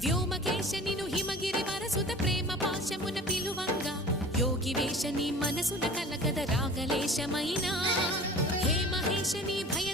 వ్యోమకేశనిను హిమగిరి వరసుత ప్రేమ పాశమున పిలువంగా యోగి వేషని మనసున కలకద రాగలేశమైనా హే మహేశని భయ